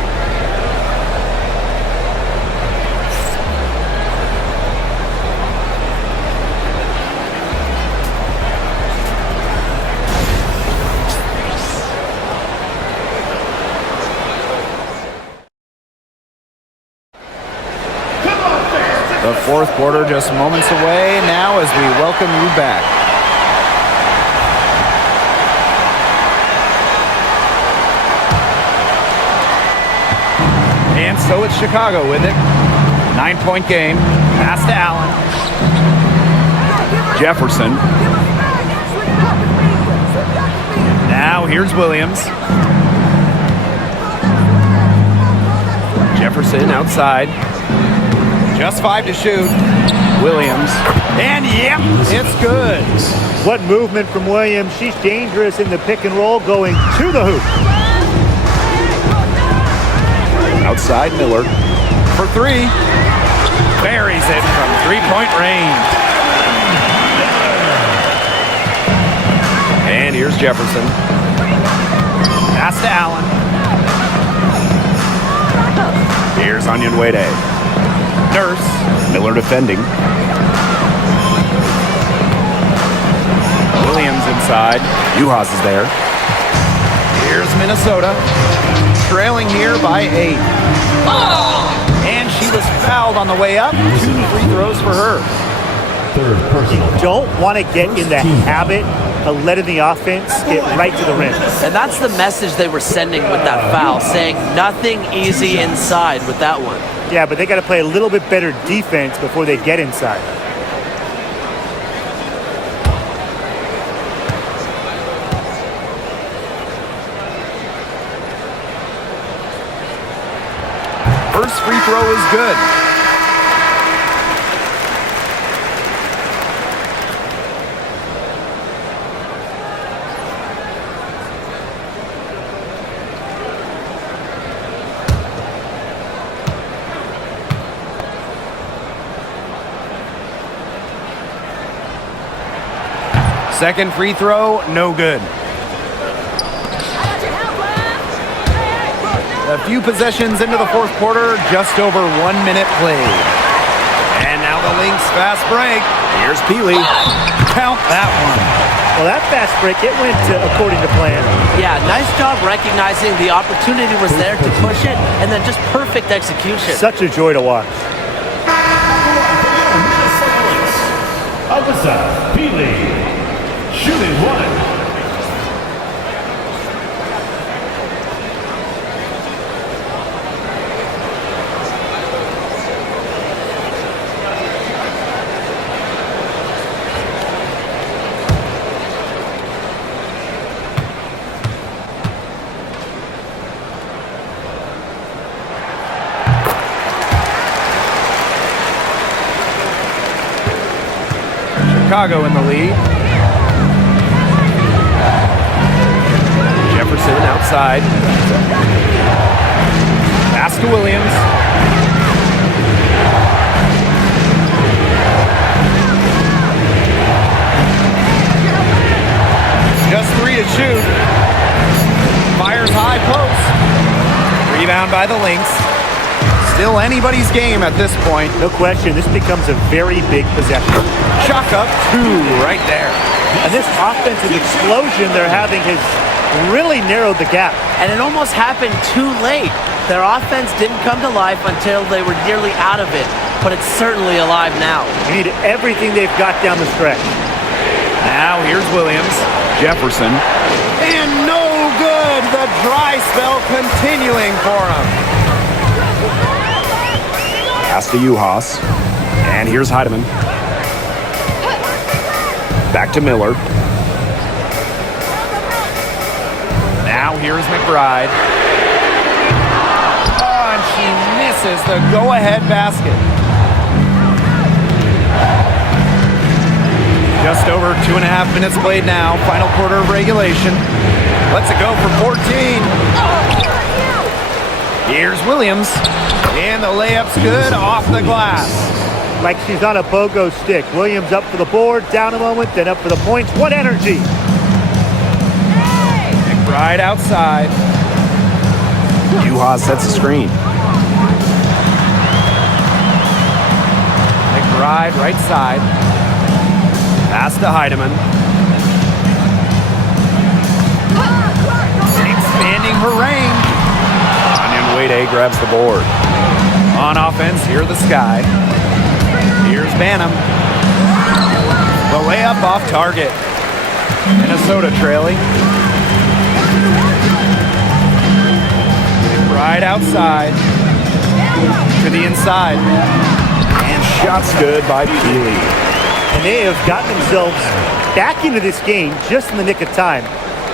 The fourth quarter just moments away now as we welcome you back. And so it's Chicago with it. 9-point game. Pass to Allen. Jefferson. Now here's Williams. Jefferson outside. Just 5 to shoot. Williams. And yep, it's good. What movement from Williams. She's dangerous in the pick and roll going to the hoop. Outside Miller for 3. Buries it from 3-point range. And here's Jefferson. Pass to Allen. Here's Onyenwere. Nurse. Miller defending. Williams inside. Juhas is there. Here's Minnesota. Trailing here by 8. And she was fouled on the way up. 2 free throws for her. Third personal. Don't want to get in the habit of letting the offense get right to the rim. And that's the message they were sending with that foul, saying nothing easy inside with that one. Yeah, but they got to play a little bit better defense before they get inside. First free throw is good. Second free throw, no good. A few possessions into the fourth quarter, just over 1 minute played. And now the Lynx fast break. Here's Peely. Count that one. Well, that fast break, it went according to plan. Yeah, nice job recognizing the opportunity was there to push it, and then just perfect execution. Such a joy to watch. Officer, P-League. Shooting 1. Chicago in the lead. Jefferson outside. Pass to Williams. Just 3 to shoot. Fires high post. Rebound by the Lynx. Still anybody's game at this point. No question, this becomes a very big possession. Chuck up 2 right there. And this offensive explosion they're having has really narrowed the gap. And it almost happened too late. Their offense didn't come to life until they were nearly out of it, but it's certainly alive now. They need everything they've got down the stretch. Now here's Williams. Jefferson. And no good. The dry spell continuing for him. Pass to Uhas. And here's Heidemann. Back to Miller. Now here's McBride. Oh, and she misses the go-ahead basket. Just over 2.5 minutes played now. Final quarter of regulation. Let's it go for 14. Here's Williams. And the layup's good off the glass. Like she's on a pogo stick. Williams up for the board, down a moment, then up for the points. What energy! McBride outside. Uhas sets the screen. McBride right side. Pass to Heidemann. Expanding her range. Wade grabs the board. On offense, here the Sky. Here's Banham. The layup off target. Minnesota trailing. Right outside. To the inside. And shots good by Peely. And they have gotten themselves back into this game just in the nick of time.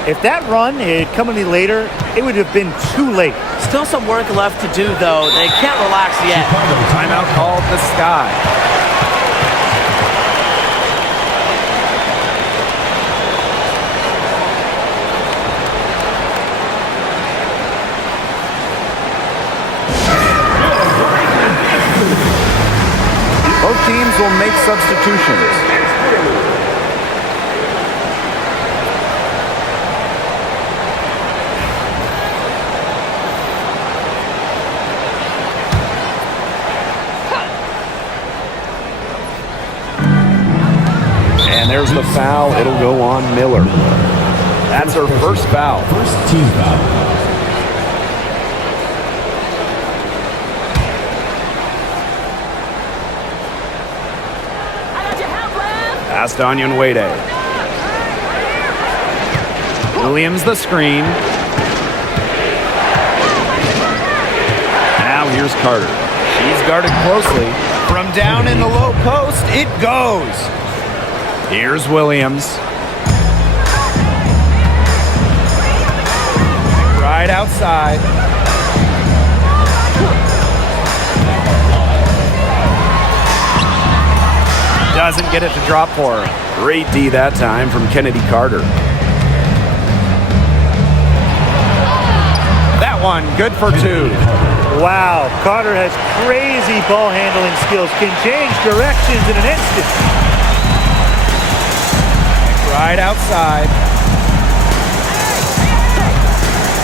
If that run had come any later, it would have been too late. Still some work left to do, though. They can't relax yet. Timeout called the Sky. Both teams will make substitutions. And there's the foul. It'll go on Miller. That's her first foul. First team foul. Pass to Wade. Williams the screen. Now here's Carter. She's guarded closely. From down in the low post, it goes. Here's Williams. Right outside. Doesn't get it to drop for her. Great D that time from Kennedy Carter. That one, good for 2. Wow, Carter has crazy ball handling skills, can change directions in an instant. Right outside.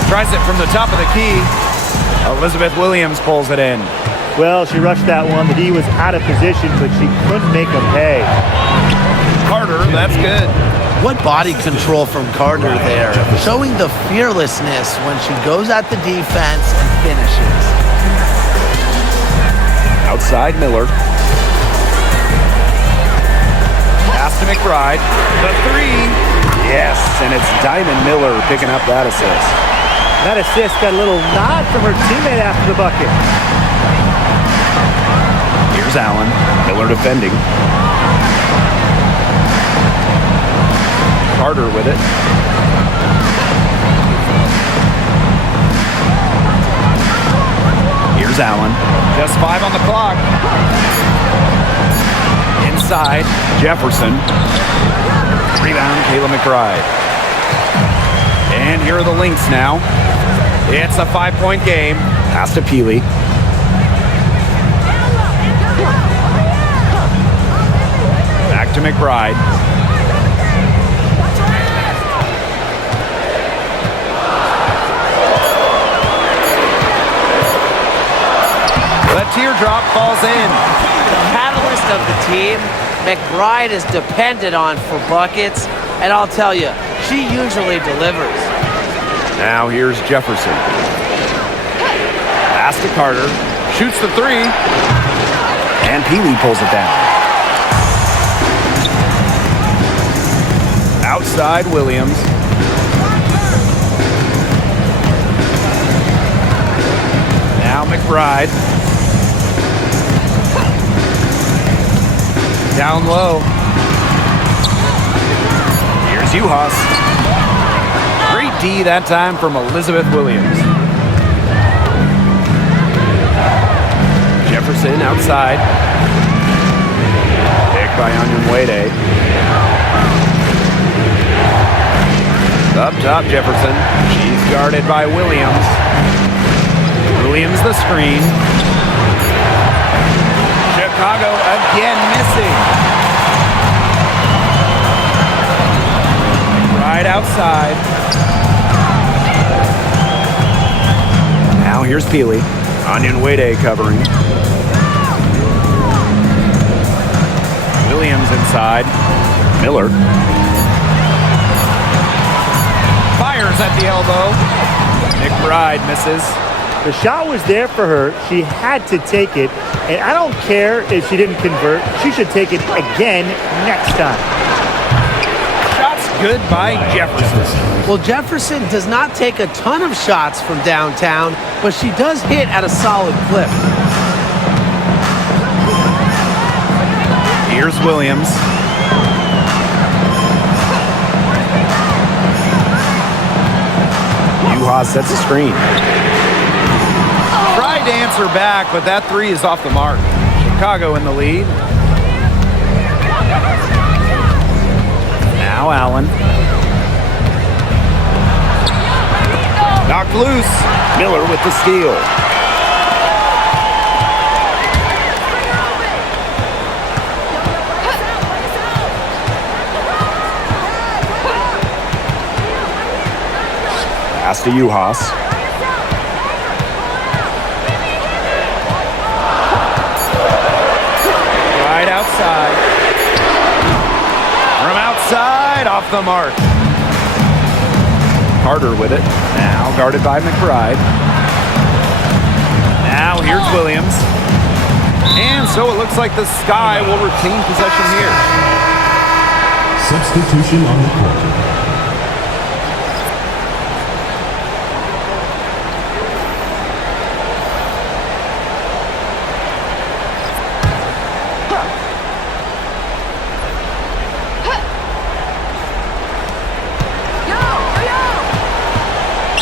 Tries it from the top of the key. Elizabeth Williams pulls it in. Well, she rushed that one. The D was out of position, but she couldn't make them pay. Carter, that's good. What body control from Carter there, showing the fearlessness when she goes at the defense and finishes. Outside Miller. to McBride. The three. Yes, and it's Diamond Miller picking up that assist. That assist got a little nod from her teammate after the bucket. Here's Allen. Miller defending. Carter with it. Here's Allen. Just 5 on the clock. Inside, Jefferson. Rebound, Kayla McBride. And here are the Lynx now. It's a 5-point game. Pass to Peely. Back to McBride. The teardrop falls in. Catalyst of the team, McBride is depended on for buckets, and I'll tell you, she usually delivers. Now here's Jefferson. Pass to Carter. Shoots the three. And Peely pulls it down. Outside Williams. Now McBride. Down low. Here's Uhas. Great D that time from Elizabeth Williams. Jefferson outside. Picked by Onyenwere. Up top, Jefferson. She's guarded by Williams. Williams the screen. Chicago again missing. Right outside. Now here's Peely. Onyenwere covering. Williams inside. Miller. Fires at the elbow. McBride misses. The shot was there for her. She had to take it. And I don't care if she didn't convert. She should take it again next time. Shots good by Jefferson. Well, Jefferson does not take a ton of shots from downtown, but she does hit at a solid clip. Here's Williams. Uhas sets a screen. Tried to answer back, but that three is off the mark. Chicago in the lead. Now Allen. Knocked loose. Miller with the steal. Pass to Uhas. Right outside. From outside, off the mark. Carter with it. Now guarded by McBride. Now here's Williams. And so it looks like the Sky will retain possession here. Substitution on the court.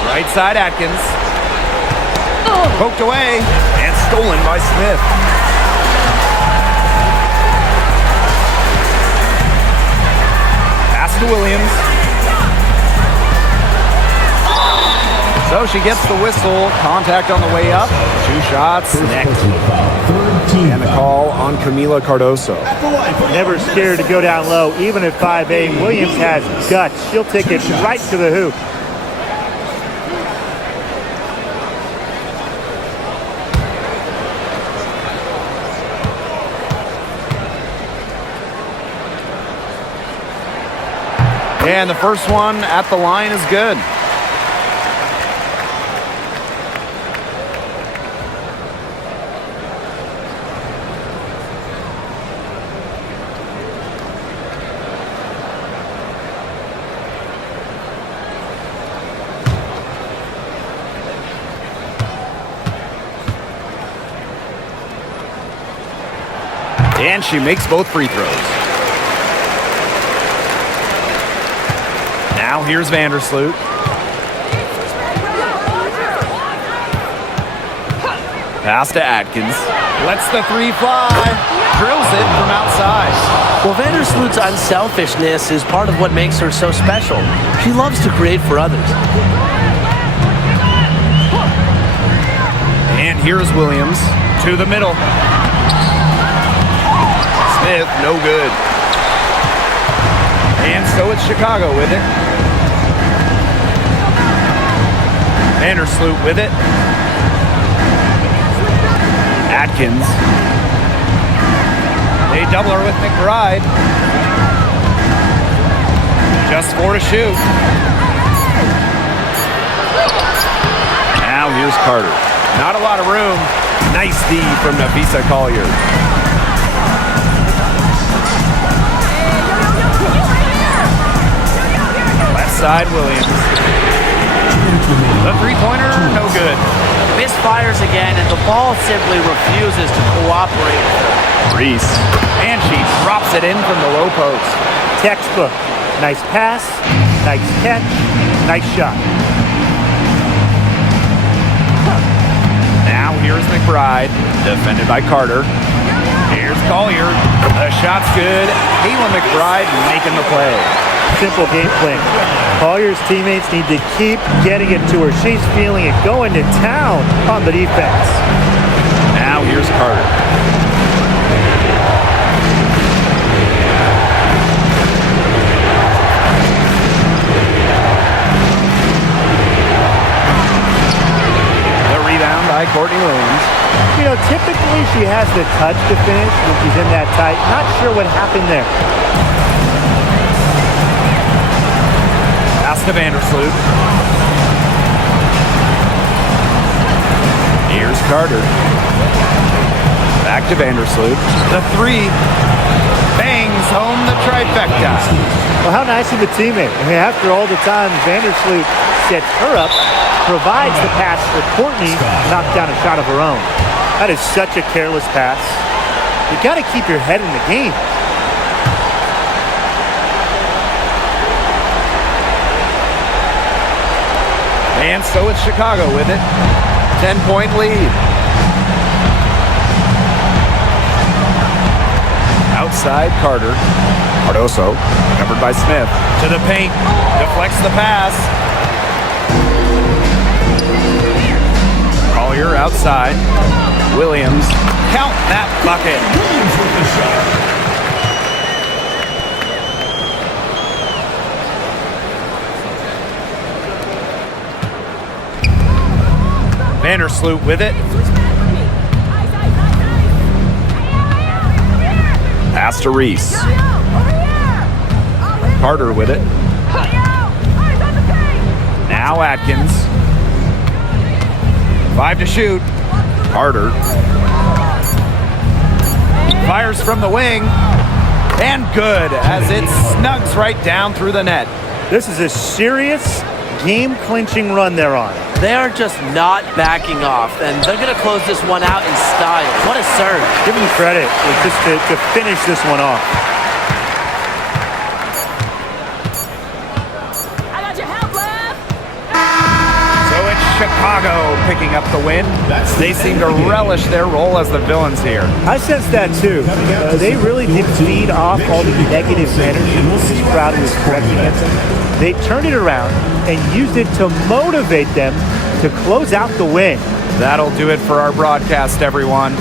Right side Atkins. Poked away and stolen by Smith. Pass to Williams. So she gets the whistle. Contact on the way up. 2 shots. Next. And a call on Camila Cardoso. Never scared to go down low, even at 5'8". Williams has guts. She'll take it right to the hoop. And the first one at the line is good. And she makes both free throws. Now here's Vandersloot. Pass to Atkins. Lets the three fly. Drills it from outside. Well, Vandersloot's unselfishness is part of what makes her so special. She loves to create for others. And here's Williams to the middle. Smith, no good. And so it's Chicago with it. Vandersloot with it. Atkins. They double her with McBride. Just 4 to shoot. Now here's Carter. Not a lot of room. Nice D from Nafisa Collier. Left side, Williams. The three-pointer, no good. Misfires again, and the ball simply refuses to cooperate. Reese. And she drops it in from the low post. Textbook. Nice pass, nice catch, nice shot. Now here's McBride, defended by Carter. Here's Collier. The shot's good. Kayla McBride making the play. Simple game plan. Collier's teammates need to keep getting it to her. She's feeling it, going to town on the defense. Now here's Carter. The rebound by Courtney Williams. You know, typically she has the touch to finish when she's in that tight. Not sure what happened there. Pass to Vandersloot. Here's Carter. Back to Vandersloot. The three bangs home the trifecta. Well, how nice of a teammate. I mean, after all the time Vandersloot sets her up, provides the pass for Courtney to knock down a shot of her own. That is such a careless pass. You got to keep your head in the game. And so it's Chicago with it. 10-point lead. Outside Carter. Cardoso, covered by Smith. To the paint. Deflects the pass. Collier outside. Williams. Count that bucket. Williams with the shot. Vandersloot with it. Pass to Reese. Carter with it. Now Atkins. 5 to shoot. Carter. Fires from the wing. And good as it snugs right down through the net. This is a serious game-clinching run they're on. They are just not backing off, and they're going to close this one out in style. What a serve. Give them credit just to finish this one off. I got your help, love. So it's Chicago picking up the win. They seem to relish their role as the villains here. I sense that too. They really did feed off all the negative energy this crowd was directing at them. They turned it around and used it to motivate them to close out the win. That'll do it for our broadcast, everyone.